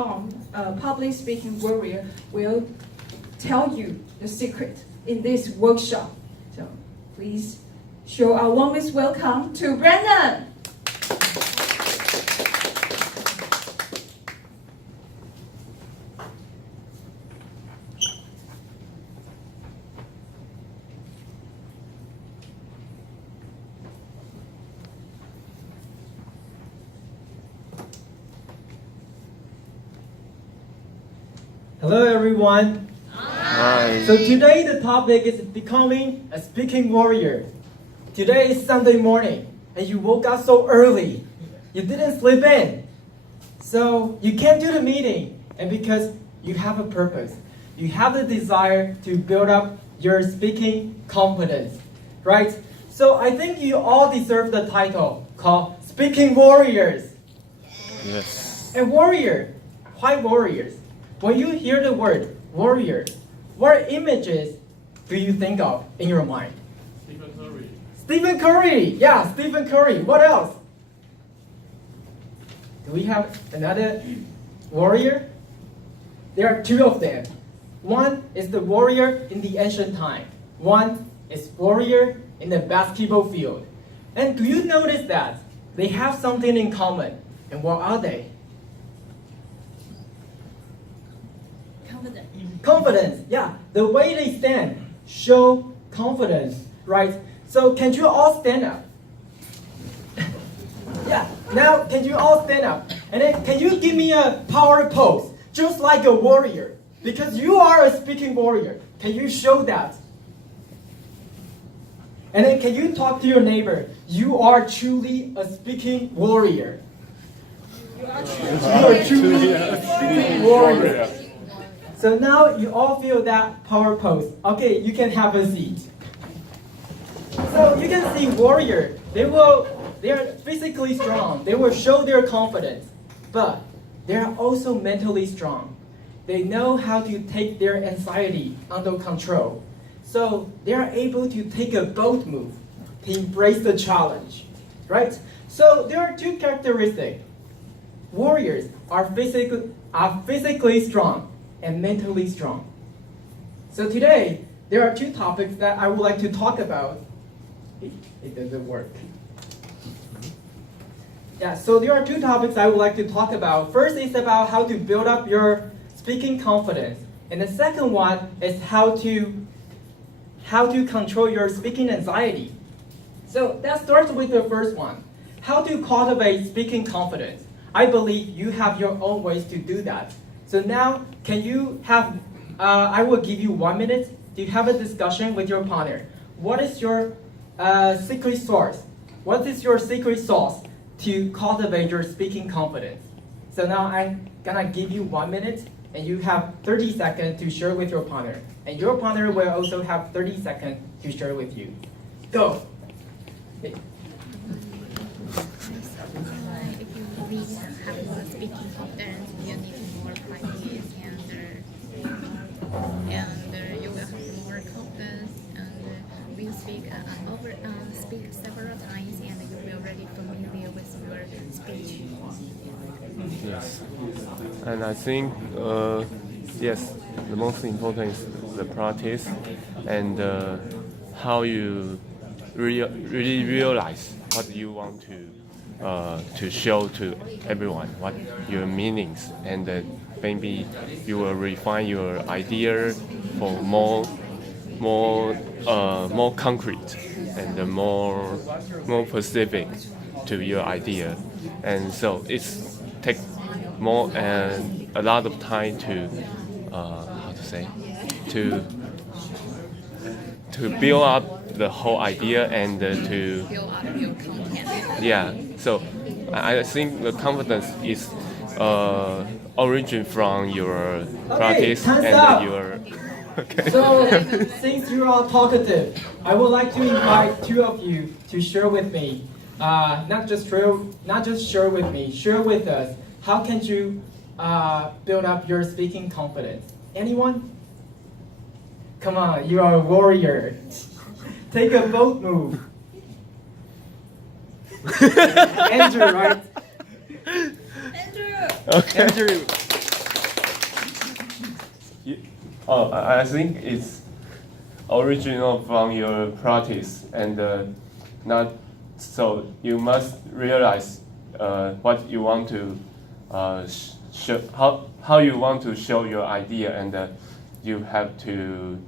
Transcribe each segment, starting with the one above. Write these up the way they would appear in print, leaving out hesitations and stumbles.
Public speaking warrior will tell you the secret in this workshop. So please show our warmest welcome to Brandon. Hello everyone. Hi. So today the topic is becoming a speaking warrior. Today is Sunday morning and you woke up so early. You didn't sleep in. So you can't do the meeting, and because you have a purpose. You have the desire to build up your speaking confidence, right? So I think you all deserve the title called Speaking Warriors. Yes. And warrior, why warriors? When you hear the word warrior, what images do you think of in your mind? Stephen Curry. Stephen Curry! Yeah, Stephen Curry. What else? Do we have another warrior? There are two of them. One is the warrior in the ancient time. One is warrior in the basketball field. And do you notice that they have something in common? And what are they? Confidence, yeah. The way they stand show confidence, right? So can you all stand up? Yeah, now can you all stand up? And then can you give me a power pose, just like a warrior? Because you are a speaking warrior. Can you show that? And then can you talk to your neighbor? You are truly a speaking warrior. You are truly a speaking warrior. So now you all feel that power pose. Okay, you can have a seat. So you can see warrior, they are physically strong. They will show their confidence, but they are also mentally strong. They know how to take their anxiety under control. So they are able to take a bold move to embrace the challenge, right? So there are two characteristics. Warriors are physically strong and mentally strong. So today, there are two topics that I would like to talk about. It doesn't work. Yeah, so there are two topics I would like to talk about. First is about how to build up your speaking confidence. And the second one is how to control your speaking anxiety. So that starts with the first one. How to cultivate speaking confidence. I believe you have your own ways to do that. So now, can you have, I will give you 1 minute to have a discussion with your partner. What is your secret sauce? What is your secret sauce to cultivate your speaking confidence? So now I'm gonna give you 1 minute and you have 30 seconds to share with your partner. And your partner will also have 30 seconds to share with you. Go. If you really have a speaking confidence, you need more practice and you will have more confidence. And when you speak speak several times, and you will already familiar with your speech. Yes. And I think, yes, the most important is the practice and how you really realize what you want to show to everyone, what your meanings, and maybe you will refine your idea for more concrete and more specific to your idea, and so it's take more and a lot of time to to build up the whole idea and to Build up your content. yeah. So I think the confidence is origin from your practice time's and up. your. Okay. So since you're all talkative, I would like to invite two of you to share with me. Not just share with me, share with us. How can you build up your speaking confidence? Anyone? Come on, you are a warrior. Take a bold move. Andrew, right? Andrew! Okay. Andrew. I think it's original from your practice, and not so you must realize what you want to show, how you want to show your idea, and you have to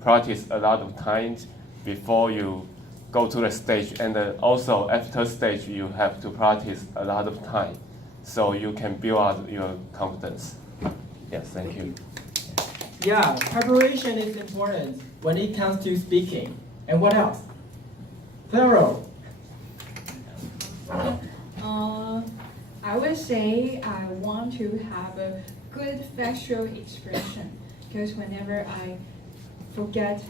practice a lot of times before you go to the stage, and also after stage you have to practice a lot of time, so you can build up your confidence. Yes, thank you. Yeah, preparation is important when it comes to speaking. And what else? Thorough. I would say I want to have a good facial expression, because whenever I forget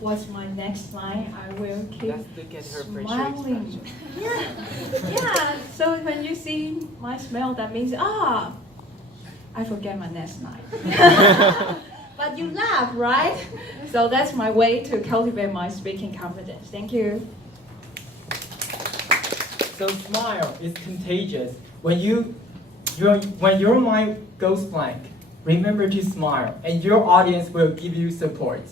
what's my next line, I will keep smiling. Yeah. So when you see my smile, that means I forget my next line. But you laugh, right? So that's my way to cultivate my speaking confidence. Thank you. So smile is contagious. When your mind goes blank, remember to smile, and your audience will give you support.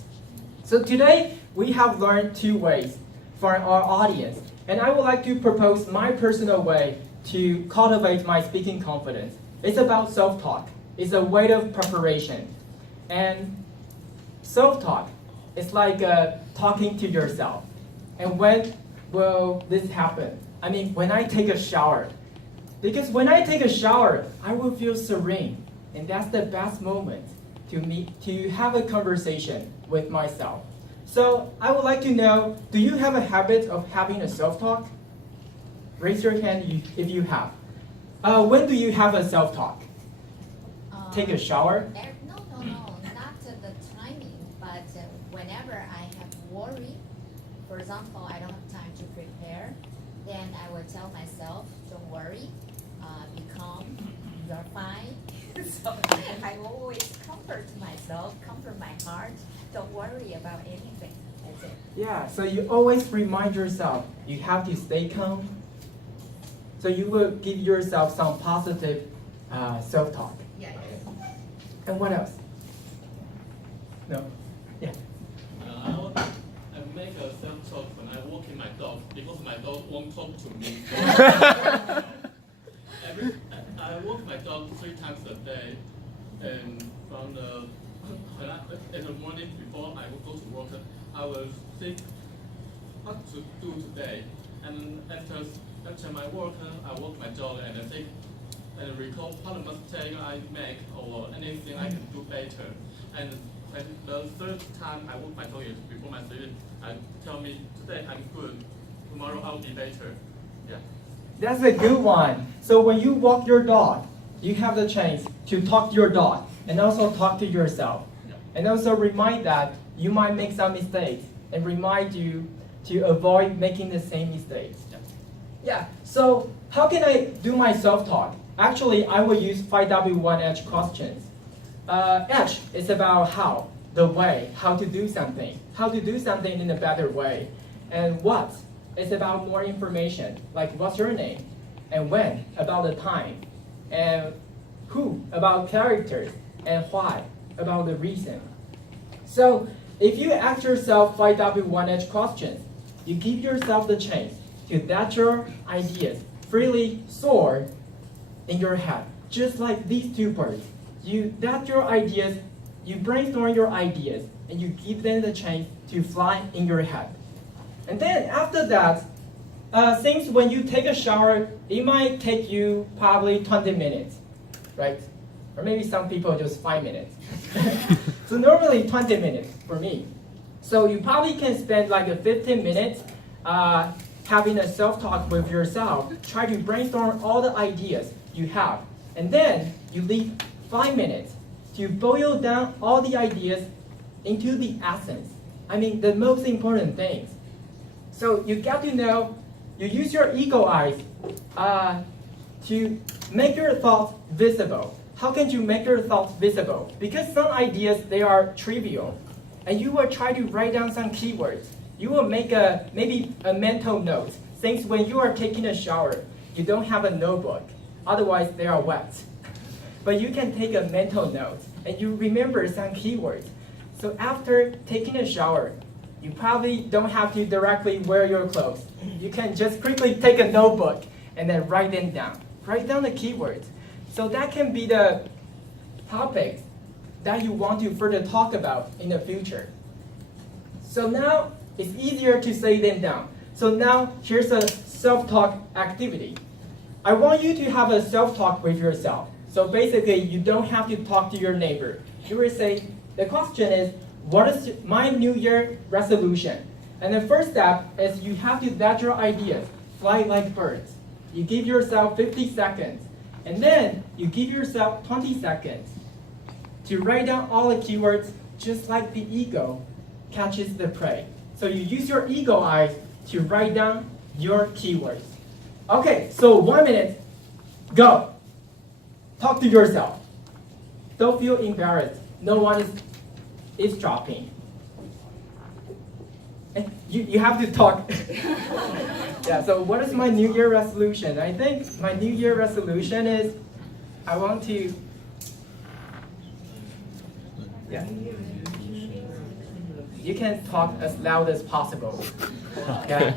So today we have learned 2 ways for our audience, and I would like to propose my personal way to cultivate my speaking confidence. It's about self-talk. It's a way of preparation. And self-talk is like talking to yourself. And when will this happen? I mean, when I take a shower. Because when I take a shower, I will feel serene. And that's the best moment to have a conversation with myself. So I would like to know, do you have a habit of having a self-talk? Raise your hand if you have. When do you have a self-talk? Take a shower? No, not the timing, but whenever I have worry, for example, I don't have time to prepare, then I will tell myself, don't worry, be calm, you're fine. So I always comfort myself, comfort my heart, don't worry about anything. That's it. Yeah, so you always remind yourself, you have to stay calm. So you will give yourself some positive self-talk. Yeah. And what else? No? Yeah. I make a self-talk when I walk in my dog, because my dog won't talk to me. I walk my dog 3 times a day, and in the morning before I will go to work, I will think what to do today, and after my work, I walk my dog and I think and recall what mistake I make or anything I can do better. And when the 3rd time I walk my dog before my sleep, I tell me today I'm good, tomorrow I'll be better. Yeah. That's a good one. So when you walk your dog, you have the chance to talk to your dog and also talk to yourself. And also remind that you might make some mistakes and remind you to avoid making the same mistakes. Yeah, so how can I do my self-talk? Actually, I will use 5W1H questions. H is about how, the way, how to do something in a better way. And what is about more information, like what's your name? And when, about the time. And who, about characters. And why, about the reason. So if you ask yourself 5W1H questions, you give yourself the chance to let your ideas freely soar in your head, just like these 2 birds. You let your ideas, you brainstorm your ideas, and you give them the chance to fly in your head. And then after that, since when you take a shower, it might take you probably 20 minutes, right? Or maybe some people just 5 minutes. So normally 20 minutes for me. So you probably can spend like a 15 minutes having a self-talk with yourself. Try to brainstorm all the ideas you have. And then you leave 5 minutes to boil down all the ideas into the essence. I mean, the most important things. So you got to know, you use your eagle eyes to make your thoughts visible. How can you make your thoughts visible? Because some ideas, they are trivial. And you will try to write down some keywords. You will make maybe a mental note. Since when you are taking a shower, you don't have a notebook. Otherwise, they are wet. but you can take a mental note and you remember some keywords. So after taking a shower, you probably don't have to directly wear your clothes. You can just quickly take a notebook and then write them down. Write down the keywords. So that can be the topics that you want to further talk about in the future. So now it's easier to say them down. So now here's a self-talk activity. I want you to have a self-talk with yourself. So basically, you don't have to talk to your neighbor. You will say, the question is, what is my New Year resolution? And the first step is you have to let your ideas fly like birds. You give yourself 50 seconds. And then you give yourself 20 seconds to write down all the keywords just like the eagle catches the prey. So you use your eagle eyes to write down your keywords. Okay, so 1 minute, go. Talk to yourself. Don't feel embarrassed. No one is eavesdropping. You have to talk. Yeah, so what is my New Year resolution? I think my New Year resolution is I want to, yeah. You can talk as loud as possible. Yeah.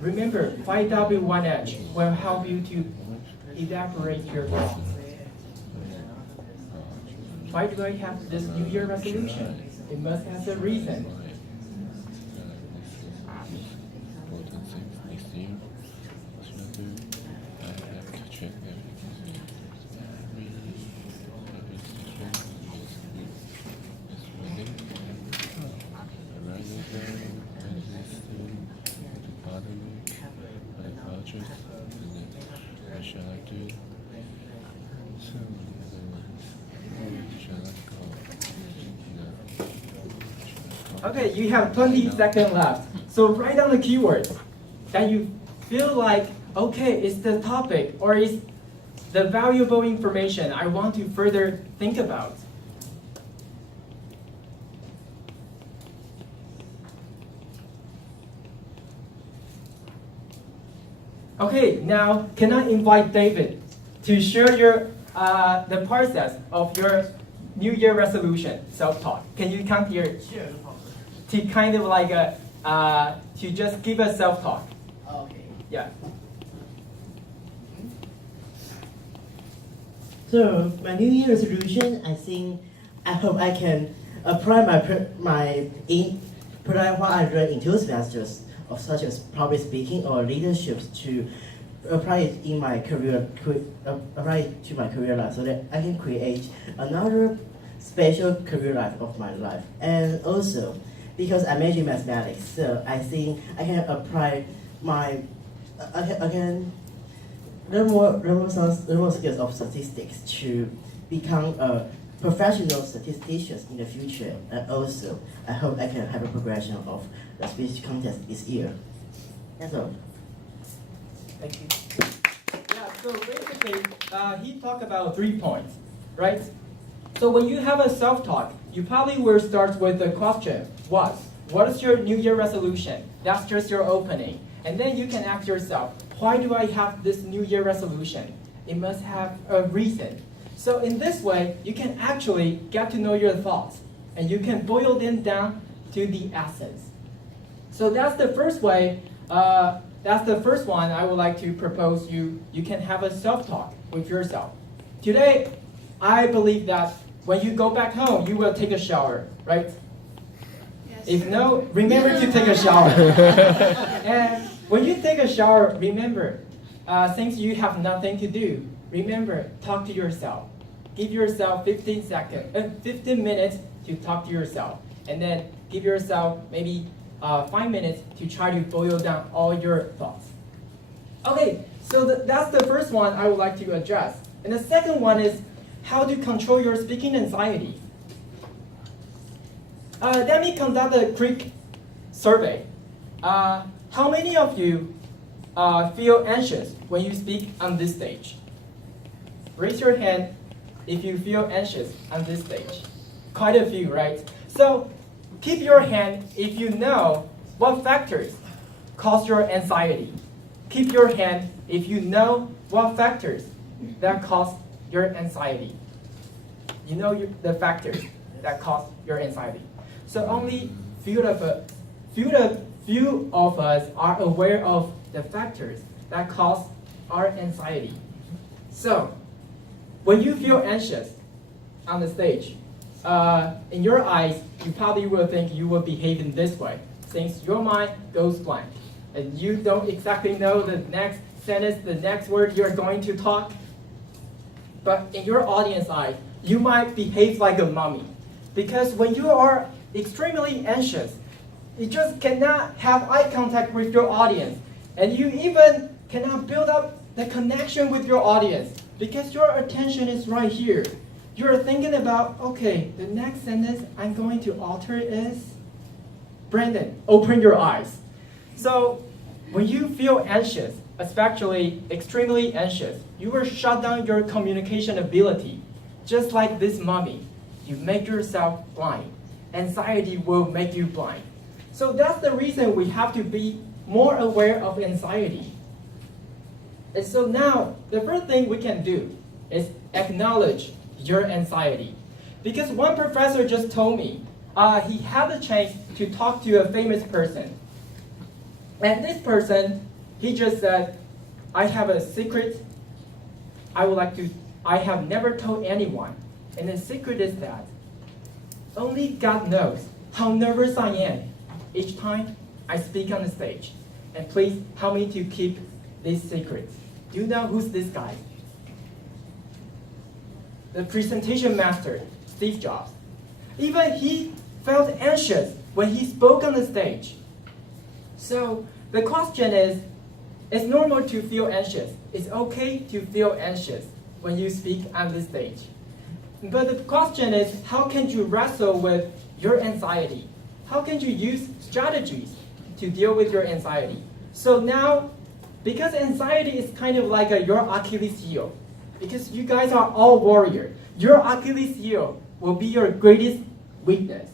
Remember, 5W1H will help you to evaporate your thoughts. Why do I have this New Year resolution? It must have a reason. Okay, you have 20 seconds left. So write down the keywords that you feel like, okay, it's the topic or it's the valuable information I want to further think about. Okay, now can I invite David to share your the process of your New Year resolution self-talk? Can you come here? Sure, no problem. To kind of like to just give a self-talk. Okay. Yeah. So my New Year resolution, I hope I can apply what I learned in Toastmasters of such as public speaking or leadership to apply it in my career, apply it to my career life so that I can create another special career life of my life. And also, because I major in mathematics, so I think I can apply I can learn more skills of statistics to become a professional statistician in the future. And also, I hope I can have a progression of the speech contest this year. That's all. Thank you. Yeah, so basically, he talked about 3 points, right? So when you have a self-talk, you probably will start with the question, what is your New Year resolution? That's just your opening. And then you can ask yourself, why do I have this New Year resolution? It must have a reason. So in this way, you can actually get to know your thoughts, and you can boil them down to the essence. So that's the first way, that's the first one I would like to propose you can have a self-talk with yourself. Today, I believe that when you go back home, you will take a shower, right? Yes. If no, remember to take a shower. And when you take a shower, remember, since you have nothing to do, remember, talk to yourself. Give yourself 15 minutes to talk to yourself. And then give yourself maybe 5 minutes to try to boil down all your thoughts. Okay, so that's the first one I would like to address. And the second one is how to control your speaking anxiety. Let me conduct a quick survey. How many of you feel anxious when you speak on this stage? Raise your hand if you feel anxious on this stage. Quite a few, right? So keep your hand if you know what factors cause your anxiety? Keep your hand if you know what factors that cause your anxiety. You know the factors that cause your anxiety. So only few of us are aware of the factors that cause our anxiety. So when you feel anxious on the stage, in your eyes, you probably will think you will behave in this way, since your mind goes blank, and you don't exactly know the next sentence, the next word you're going to talk. But in your audience eyes, you might behave like a mummy, because when you are extremely anxious, you just cannot have eye contact with your audience, and you even cannot build up the connection with your audience, because your attention is right here. You're thinking about, okay, the next sentence I'm going to alter is, Brandon, open your eyes. So when you feel anxious, especially extremely anxious, you will shut down your communication ability. Just like this mummy, you make yourself blind. Anxiety will make you blind. So that's the reason we have to be more aware of anxiety. And so now, the first thing we can do is acknowledge your anxiety. Because one professor just told me he had the chance to talk to a famous person. And this person, he just said, I have a secret I have never told anyone. And the secret is that only God knows how nervous I am each time I speak on the stage. And please help me to keep this secret. Do you know who's this guy? The presentation master, Steve Jobs. Even he felt anxious when he spoke on the stage. So the question is, it's normal to feel anxious. It's okay to feel anxious when you speak on the stage. But the question is, how can you wrestle with your anxiety? How can you use strategies to deal with your anxiety? So now, because anxiety is kind of like your Achilles heel, because you guys are all warriors, your Achilles heel will be your greatest weakness.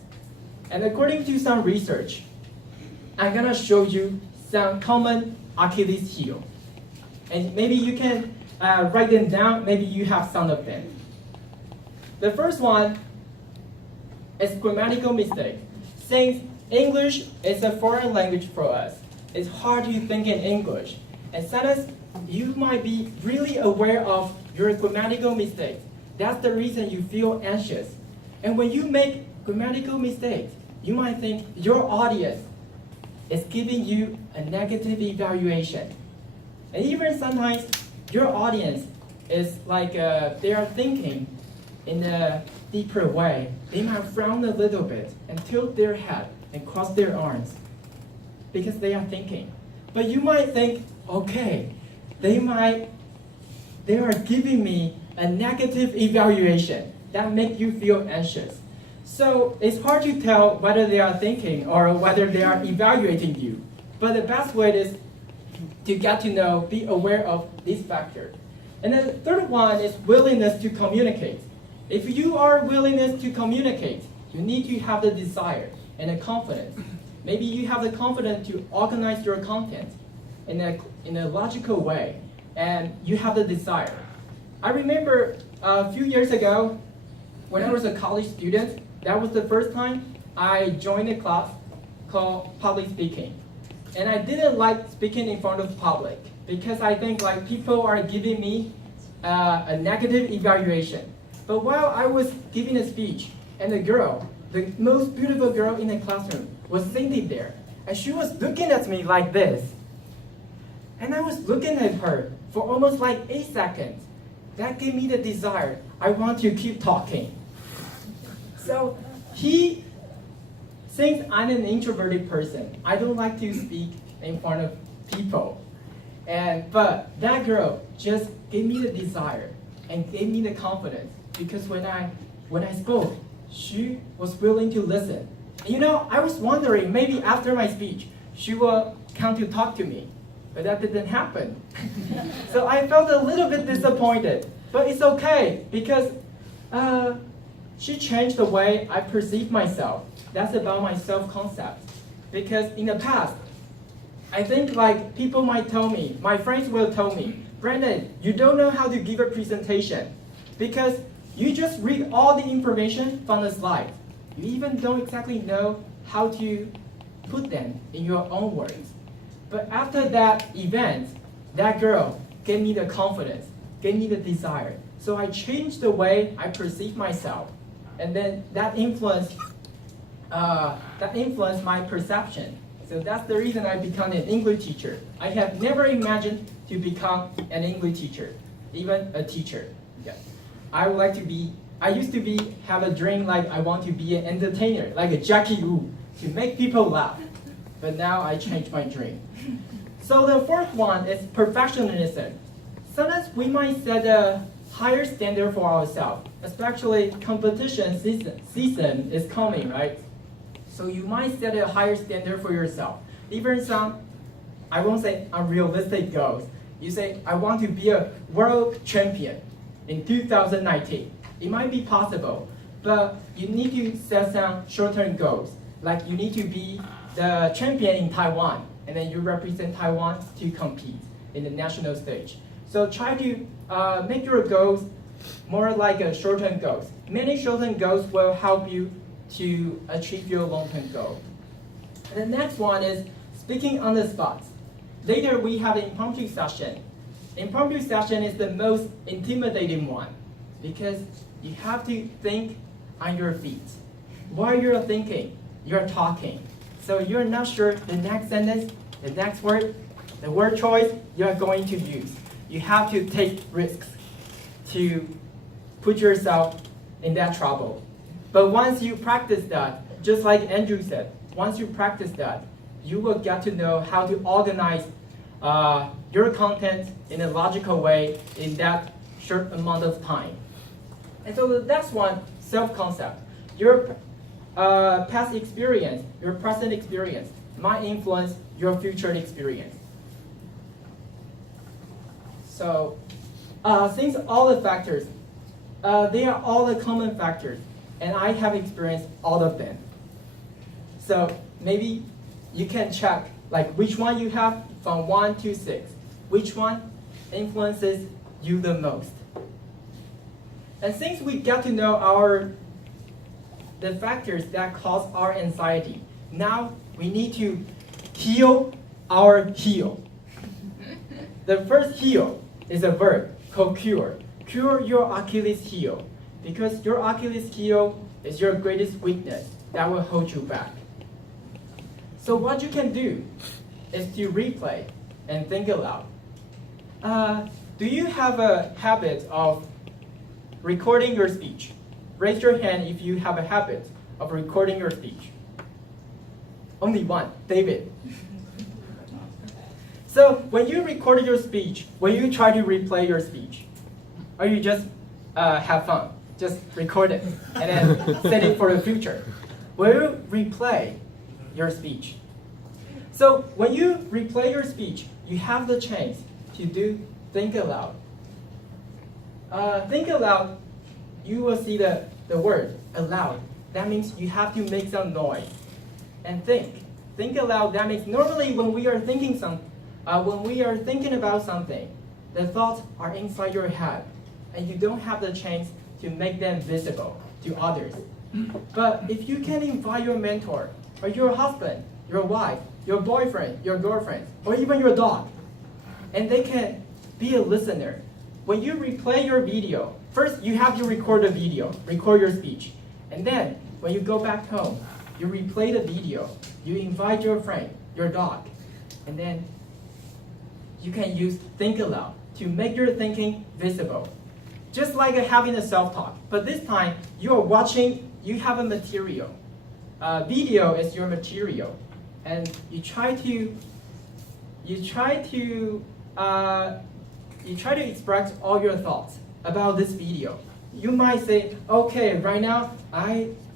And according to some research, I'm gonna show you some common Achilles heel. And maybe you can write them down, maybe you have some of them. The first one is grammatical mistake. Since English is a foreign language for us, it's hard to think in English. And sometimes you might be really aware of your grammatical mistakes. That's the reason you feel anxious. And when you make grammatical mistakes, you might think your audience is giving you a negative evaluation. And even sometimes your audience is like they are thinking in a deeper way. They might frown a little bit and tilt their head and cross their arms because they are thinking. But you might think, okay, they are giving me a negative evaluation that makes you feel anxious. So it's hard to tell whether they are thinking or whether they are evaluating you. But the best way is to get to know, be aware of this factor. And the third one is willingness to communicate. If you are willingness to communicate, you need to have the desire and the confidence. Maybe you have the confidence to organize your content in a logical way, and you have the desire. I remember a few years ago, when I was a college student, that was the first time I joined a class called public speaking. And I didn't like speaking in front of public because I think like people are giving me a negative evaluation. But while I was giving a speech, and the girl, the most beautiful girl in the classroom, was sitting there, and she was looking at me like this. And I was looking at her for almost like 8 seconds. That gave me the desire. I want to keep talking. So since I'm an introverted person, I don't like to speak in front of people. But that girl just gave me the desire and gave me the confidence, because when I spoke, she was willing to listen. And you know, I was wondering, maybe after my speech, she will come to talk to me. But that didn't happen. So I felt a little bit disappointed. But it's okay, because she changed the way I perceive myself. That's about my self-concept. Because in the past, I think like people might tell me, my friends will tell me, Brandon, you don't know how to give a presentation because you just read all the information from the slide. You even don't exactly know how to put them in your own words. But after that event, that girl gave me the confidence, gave me the desire. So I changed the way I perceive myself. And then that influenced my perception. So that's the reason I became an English teacher. I have never imagined to become an English teacher, even a teacher. Yeah. I used to have a dream like I want to be an entertainer, like a Jackie Wu, to make people laugh. But now I changed my dream. So the fourth one is perfectionism. Sometimes we might set a higher standard for ourselves, especially competition season is coming, right? So you might set a higher standard for yourself. Even some, I won't say unrealistic goals. You say, I want to be a world champion in 2019. It might be possible, but you need to set some short-term goals. Like you need to be the champion in Taiwan, and then you represent Taiwan to compete in the national stage. So try to make your goals more like a short-term goals. Many short-term goals will help you to achieve your long-term goal. And the next one is speaking on the spot. Later we have an impromptu session. Impromptu session is the most intimidating one because you have to think on your feet. While you're thinking, you're talking. So you're not sure the next sentence, the next word, the word choice you're going to use. You have to take risks to put yourself in that trouble. But once you practice that, just like Andrew said, once you practice that, you will get to know how to organize your content in a logical way in that short amount of time. And so the next one, self-concept. Your past experience, your present experience might influence your future experience. So since all the factors, they are all the common factors, and I have experienced all of them. So maybe you can check like which one you have from 1 to 6. Which one influences you the most? And since we get to know the factors that cause our anxiety, now we need to heal our heel. The first heel is a verb called cure. Cure your Achilles heel, because your Achilles heel is your greatest weakness that will hold you back. So what you can do is to replay and think aloud. Do you have a habit of recording your speech? Raise your hand if you have a habit of recording your speech. Only one, David. So when you record your speech, when you try to replay your speech, or you just have fun, just record it and then set it for the future. Will you replay your speech? So when you replay your speech, you have the chance to think aloud. Think aloud, you will see the word aloud. That means you have to make some noise. And think aloud, that means normally when we are thinking about something, the thoughts are inside your head, and you don't have the chance to make them visible to others. But if you can invite your mentor, or your husband, your wife, your boyfriend, your girlfriend, or even your dog, and they can be a listener. When you replay your video, first you have to record the video, record your speech. And then when you go back home, you replay the video, you invite your friend, your dog, and then you can use think aloud to make your thinking visible. Just like having a self-talk, but this time you are watching, you have a material. Video is your material, and you try to express all your thoughts about this video. You might say, okay, right now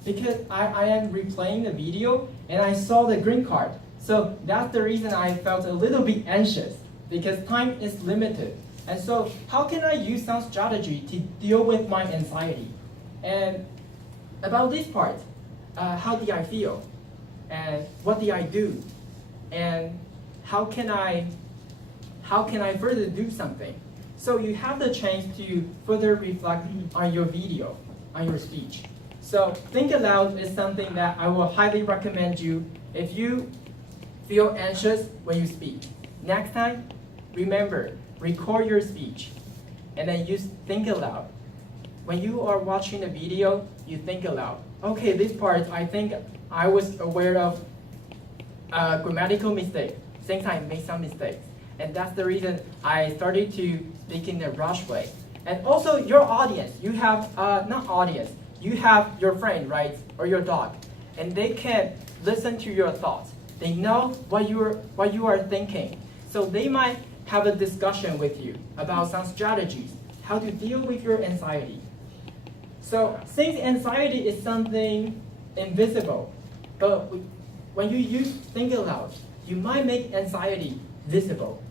because I am replaying the video and I saw the green card, so that's the reason I felt a little bit anxious because time is limited. And so how can I use some strategy to deal with my anxiety? And about this part, how did I feel? And what did I do? And how can I further do something? So you have the chance to further reflect on your video, on your speech. So think aloud is something that I will highly recommend you if you feel anxious when you speak. Next time, remember, record your speech and then you think aloud. When you are watching the video, you think aloud. Okay, this part, I think I was aware of grammatical mistake. Same time, made some mistakes. And that's the reason I started to speak in a rush way. And also your audience, you have, not audience, you have your friend, right, or your dog, and they can listen to your thoughts. They know what you are thinking. So they might have a discussion with you about some strategies, how to deal with your anxiety. So since anxiety is something invisible, but when you use think aloud, you might make anxiety visible.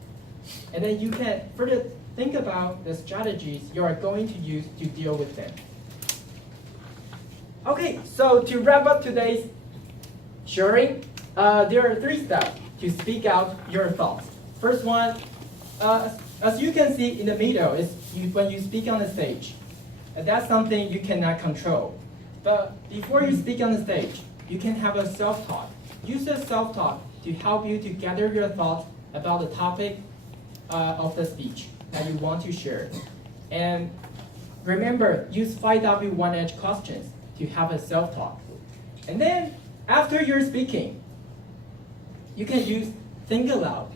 And then you can further think about the strategies you are going to use to deal with them. Okay, so to wrap up today's sharing, there are 3 steps to speak out your thoughts. First one, as you can see in the middle, is when you speak on the stage. And that's something you cannot control. But before you speak on the stage, you can have a self-talk. Use the self-talk to help you to gather your thoughts about the topic of the speech that you want to share. And remember, use 5W1H questions to have a self-talk. And then, after you're speaking, you can use think aloud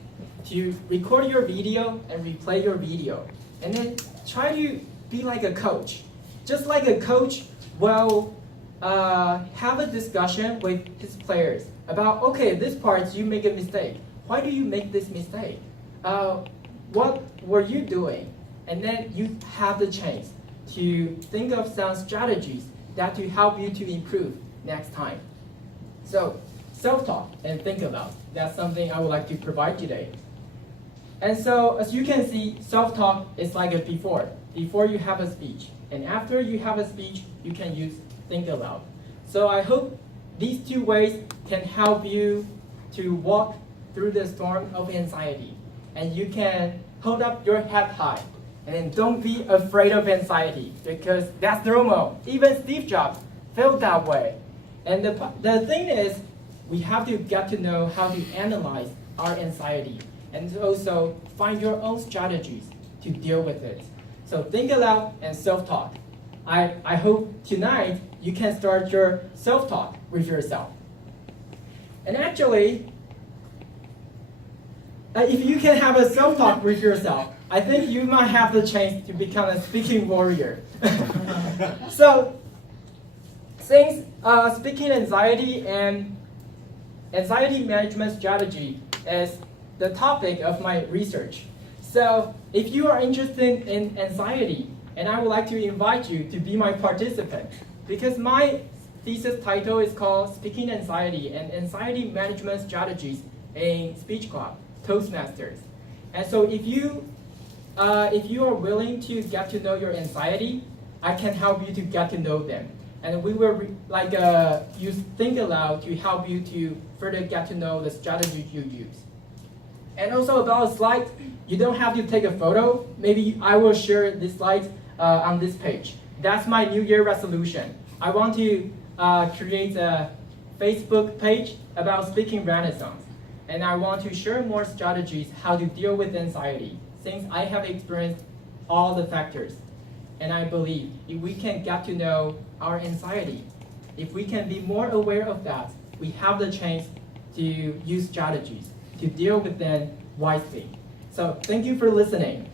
to record your video and replay your video. And then try to be like a coach. Just like a coach will have a discussion with his players about, okay, this part you make a mistake. Why do you make this mistake? What were you doing? And then you have the chance to think of some strategies that will help you to improve next time. So self-talk and think aloud. That's something I would like to provide today. And so as you can see, self-talk is like a before you have a speech. And after you have a speech, you can use think aloud. So I hope these 2 ways can help you to walk through the storm of anxiety. And you can hold up your head high. And then don't be afraid of anxiety, because that's normal. Even Steve Jobs felt that way. And the thing is, we have to get to know how to analyze our anxiety and also find your own strategies to deal with it. So think aloud and self-talk. I hope tonight you can start your self-talk with yourself. And actually, if you can have a self-talk with yourself, I think you might have the chance to become a speaking warrior. So, since speaking anxiety and anxiety management strategy is the topic of my research, so if you are interested in anxiety, and I would like to invite you to be my participant, because my thesis title is called Speaking Anxiety and Anxiety Management Strategies in Speech Club, Toastmasters. And so if you are willing to get to know your anxiety, I can help you to get to know them. And we will use think aloud to help you to further get to know the strategies you use. And also about slides, you don't have to take a photo. Maybe I will share this slide on this page. That's my New Year resolution. I want to create a Facebook page about speaking renaissance. And I want to share more strategies how to deal with anxiety, since I have experienced all the factors. And I believe if we can get to know our anxiety, if we can be more aware of that, we have the chance to use strategies to deal with them wisely. So thank you for listening.